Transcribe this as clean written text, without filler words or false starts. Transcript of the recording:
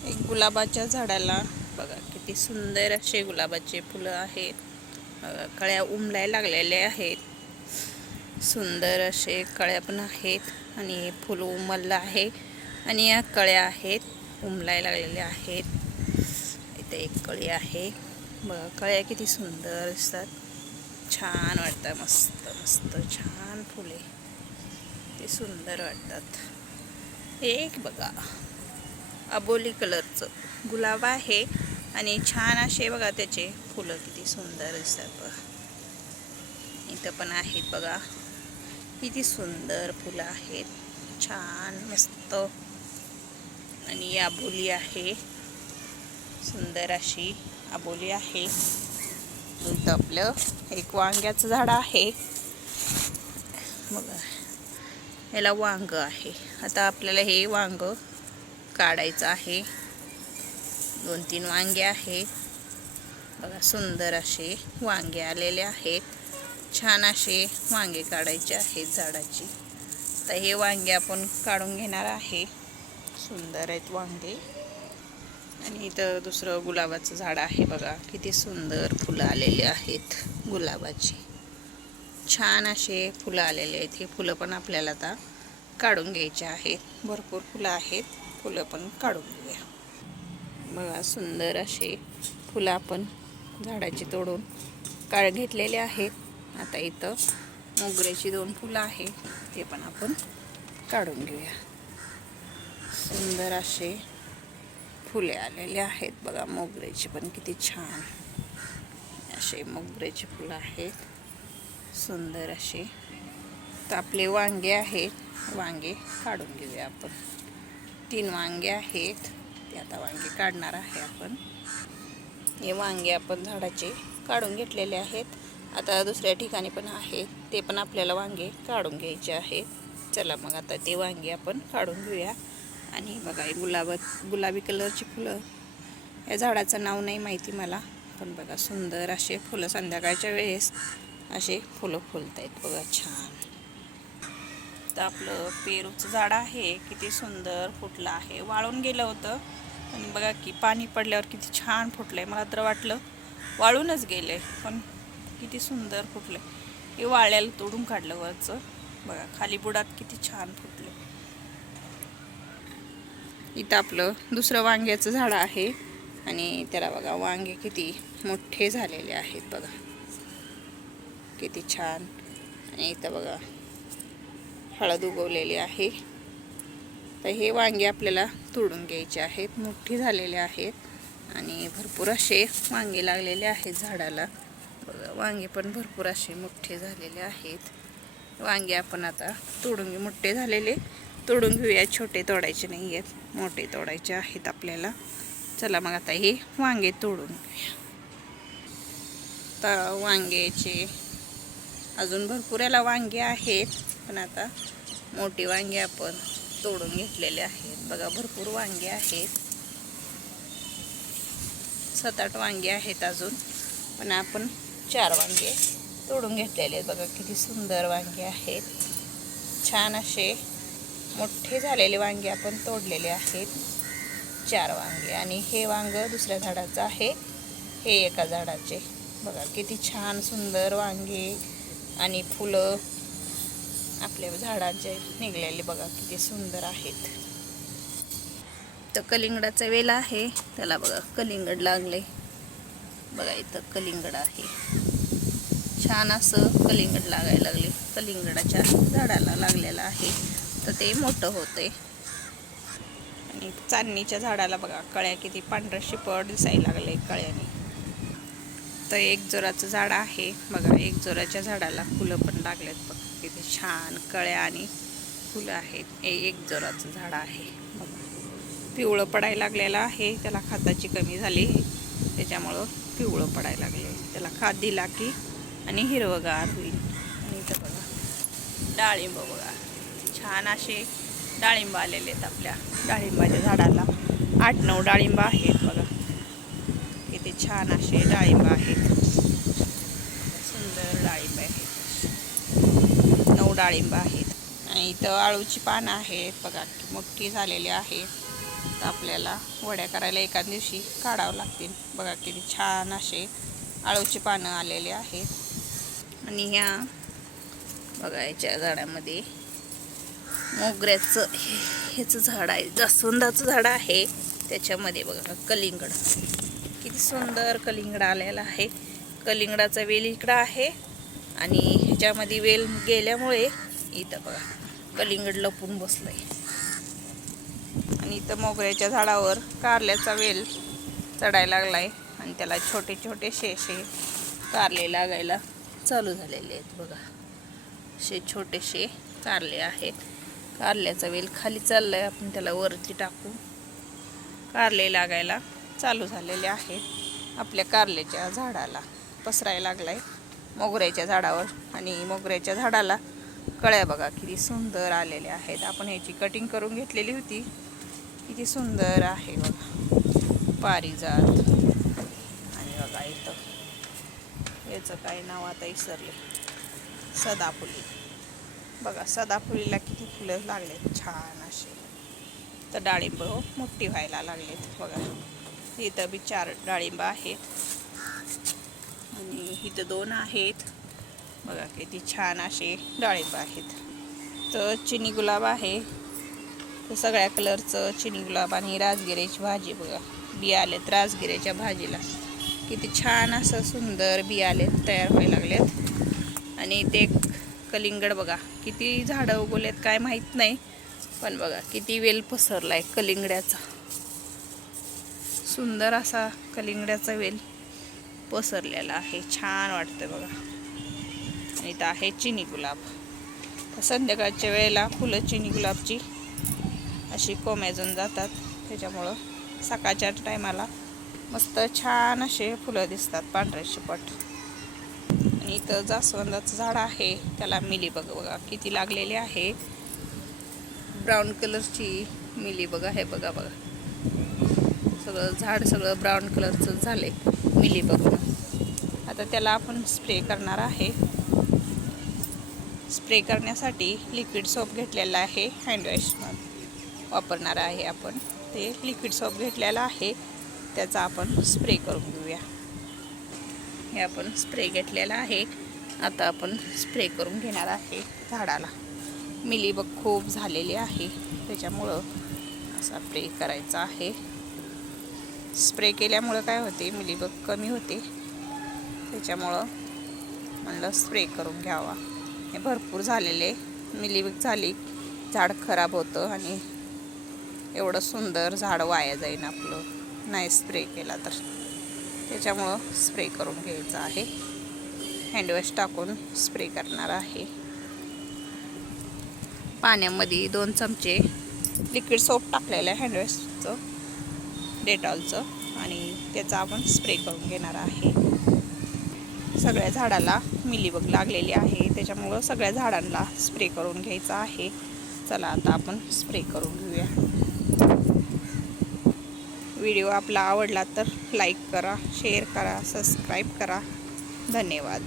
एक गुलाबाच्या झाडाला बघा किती सुंदर असे गुलाबाचे फुलं आहेत. कळ्या उमलायला लागलेल्या आहेत. सुंदर असे कळ्या पण आहेत आणि फुल उमललं आहे आणि या कळ्या आहेत उमलायला लागलेल्या आहेत. इथे एक कळी आहे बघा. कळ्या किती सुंदर असतात. छान वाटतं. मस्त मस्त छान फुले ते सुंदर वाटतात. एक बघा अबोली कलरचं गुलाब आहे आणि छान असे बघा त्याचे फुलं किती सुंदर असतात बघा. इथं पण आहेत बघा किती सुंदर फुलं आहेत. छान मस्त आणि अबोली आहे. सुंदर अशी अबोली आहे. इथं आपलं एक वांग्याचं झाड आहे बघा. याला वांग आहे. आता आपल्याला हे वांग काढायचं आहे. 2-3 वांगे आहे बघा. सुंदर असे वांगे आलेले आहेत. छान असे वांगे काढायचे आहेत झाडाची. तर हे वांगे आपण काढून घेणार आहे. सुंदर आहेत वांगे. आणि इथं दुसरं गुलाबाचं झाड आहे बघा. किती सुंदर फुलं आलेले आहेत गुलाबाची. छान असे फुलं आलेले आहेत. हे फुलं पण आपल्याला आता काढून घ्यायचे आहेत. भरपूर फुलं आहेत. फुलं पण काढून घेऊया बघा. सुंदर असे फुलं आपण झाडाची तोडून घेतलेले आहेत. आता इथं मोगऱ्याची 2 फुलं आहेत ते पण आपण काढून घेऊया. सुंदर असे फुले आलेले आहेत बघा. मोगऱ्याची पण किती छान असे मोगऱ्याची फुलं आहेत. सुंदर असे. तर आपले वांगे आहेत. वांगे काढून घेऊया आपण. 3 वांगे आहेत ते आता वांगे काढणार आहे आपण. हे वांगे आपण झाडाचे काढून घेतलेले आहेत. आता दुसऱ्या ठिकाणी पण आहेत ते पण आपल्याला वांगे काढून घ्यायचे आहेत. चला मग आता ते वांगे आपण काढून घेऊया. आणि बघा गुलाबी कलरची फुलं. या झाडाचं नाव नाही माहिती मला, पण बघा सुंदर असे फुलं संध्याकाळच्या वेळेस असे फुलं फुलत आहेत बघा. छान. तर आपलं पेरूचं झाड आहे किती सुंदर फुटलं आहे. वाळून गेलं होतं आणि बघा की पाणी पडल्यावर किती छान फुटलंय. मला तर वाटलं वाळूनच गेले, पण किती सुंदर फुटले. हे वाळल्याला तोडून काढलं वरचं बघा. खाली बुडात किती छान फुटले. इथं आपलं दुसरं वांग्याचं झाड आहे आणि त्याला बघा वांगे किती मोठे झालेले आहेत बघा. किती छान. आणि इथं बघा हळद उगवलेली आहे. तर हे वांगे आपल्याला तोडून घ्यायचे आहेत. मोठी झालेले आहेत आणि भरपूर असे वांगे लागलेले आहेत झाडाला बघा. वांगे पण भरपूर असे मोठे झालेले आहेत. वांगे आपण आता मोठे झालेले तोडून घेऊया. छोटे तोडायचे नाही आहेत, मोठे तोडायचे आहेत आपल्याला. चला मग आता हे वांगे तोडून घेऊया. तर वांग्याचे अजून भरपूर याला वांगे आहेत, पण आता मोठी वांगे आपण तोडून घेतलेले आहेत बघा. भरपूर वांगे आहेत. 7-8 वांगे आहेत अजून, पण आपण 4 वांगे तोडून घेतलेले आहेत बघा. किती सुंदर वांगे आहेत. छान असे मोठे झालेले वांगे आपण तोडलेले आहेत. 4 वांगे. आणि हे वांग दुसऱ्या झाडाचं आहे, हे एका झाडाचे बघा. किती छान सुंदर वांगे आणि फुलं आपल्या झाडाचे निघलेले बघा. किती सुंदर आहेत. तर कलिंगडाचा वेल आहे त्याला बघा कलिंगड लागले बघा. इथं कलिंगड आहे. छान असं कलिंगड लागायला लागले. कलिंगडाच्या झाडाला लागलेलं आहे तर ते मोठं होते. आणि चांदणीच्या झाडाला बघा कळ्या किती पांढऱ्या शिपट दिसायला लागले कळ्याने. तर एक जोराचं झाड आहे बघा. एक जोराच्या झाडाला फुलं पण लागलेत बघा. किती छान कळ्या आणि फुलं आहेत. एक जोराचं झाड आहे बघा. पिवळं पडायला लागलेलं आहे. त्याला खताची कमी झाली त्याच्यामुळं पिवळं पडायला लागले. त्याला खात दिला की आणि हिरवगार होईल. आणि इथं बघा डाळिंब बघा. छान असे डाळिंब आलेले आहेत आपल्या डाळिंबाच्या झाडाला. 8-9 डाळिंब आहेत बघा. किती छान असे डाळिंब आहेत. सुंदर डाळिंब आहेत. 9 डाळिंब आहेत. आणि इथं आळूची पानं आहेत बघा. मोठी झालेली आहेत. आता आपल्याला वड्या करायला एका दिवशी काढावं लागतील. बघा किती छान असे आळूची पानं आलेले आहेत. आणि ह्या बघा याच्या झाडामध्ये मोगऱ्याचं ह्याचं झाड आहे, जास्वंदाचं झाड आहे. त्याच्यामध्ये बघा कलिंगड, किती सुंदर कलिंगड आलेला आहे. कलिंगडाचा वेल इकडं आहे आणि ह्याच्यामध्ये वेल गेल्यामुळे इथं बघा कलिंगड लपून बसलंय. आणि इथं मोगऱ्याच्या झाडावर कारल्याचा वेल चढायला लागलाय आणि त्याला छोटे छोटे शेषे कारले लागायला चालू झालेले आहेत. बघा असे छोटेसे कारले आहेत. कारल्याचा वेल खाली चाललाय, आपण त्याला वरती टाकू. कारले लागायला चालू झालेले आहेत. आपल्या कारल्याच्या झाडाला पसरायला लागलाय मोगऱ्याच्या झाडावर. आणि मोगऱ्याच्या झाडाला कळ्या बघा किती सुंदर आलेल्या आहेत. आपण ह्याची कटिंग करून घेतलेली होती. किती सुंदर आहे बघा पारिजात. आणि बघा इथं याचं काय नाव आता विसरले, सदाफुली. बघा सदाफुलीला किती फुलं लागलेत छान असे. तर डाळिंब मोठी व्हायला लागलेत. बघा इथं बी 4 डाळिंब आहेत आणि इथं 2 आहेत. बघा किती छान असे डाळिंब आहेत. तर चिनी गुलाब आहे, तर सगळ्या कलरचं चिनी गुलाब. आणि राजगिऱ्याची भाजी बघा, बिया आलेत राजगिऱ्याच्या भाजीला. किती छान असं सुंदर बिया आलेत, तयार व्हायला लागलेत. आणि ते कलिंगड बघा किती झाडं उगवलेत काय माहीत नाही, पण बघा किती वेल पसरलाय कलिंगड्याचा. सुंदर असा कलिंगड्याचा वेल पसरलेला आहे, छान वाटतं बघा. आणि इथं आहे चिनी गुलाब. तर संध्याकाळच्या वेळेला फुलं चिनी गुलाबची अशी कोमेजून जातात, त्याच्यामुळं सकाळच्या टायमाला मस्त छान असे फुलं दिसतात पांढरे शिपट. आणि इथं जास्वंदाचं झाड आहे, त्याला मिली बघा किती लागलेली आहे. ब्राऊन कलरची मिली बघा, हे बघा सगळं झाड सगळं ब्राऊन कलरचं झालंय मिली बघून. आता त्याला आपण स्प्रे करणार आहे. स्प्रे करण्यासाठी लिक्विड सोप घेतलेला आहे, हँडवॉश वापरणार आहे आपण. ते लिक्विड सोप घेतलेला आहे, त्याचा आपण स्प्रे करून घेऊया. हे आपण स्प्रे घेतलेला आहे, आता आपण स्प्रे करून घेणार आहे झाडाला. मिलीबग खूप झालेली आहे, त्याच्यामुळं असा स्प्रे करायचा आहे. स्प्रे केल्यामुळं काय होते, मिलीबग कमी होते, त्याच्यामुळं म्हणलं स्प्रे करून घ्यावा. हे भरपूर झालेले मिलीबग झाली, झाड खराब होतं आणि एवढं सुंदर झाड वाया जाईन आपलं नाही स्प्रे केला तर. त्याच्यामुळं स्प्रे करून घ्यायचं आहे. हँडवॉश टाकून स्प्रे करणार आहे. पाण्यामध्ये 2 चमचे लिक्विड सोप टाकलेलं आहे हँडवॉशचं, डेटॉलचं, आणि त्याचा आपण स्प्रे करून घेणार आहे. सगळ्या झाडाला मिलीबग लागलेली आहे, त्याच्यामुळं सगळ्या झाडांना स्प्रे करून घ्यायचा आहे. चला आता आपण स्प्रे करून घेऊया. व्हिडिओ आपला आवडला तर लाईक करा, शेअर करा, सबस्क्राईब करा. धन्यवाद.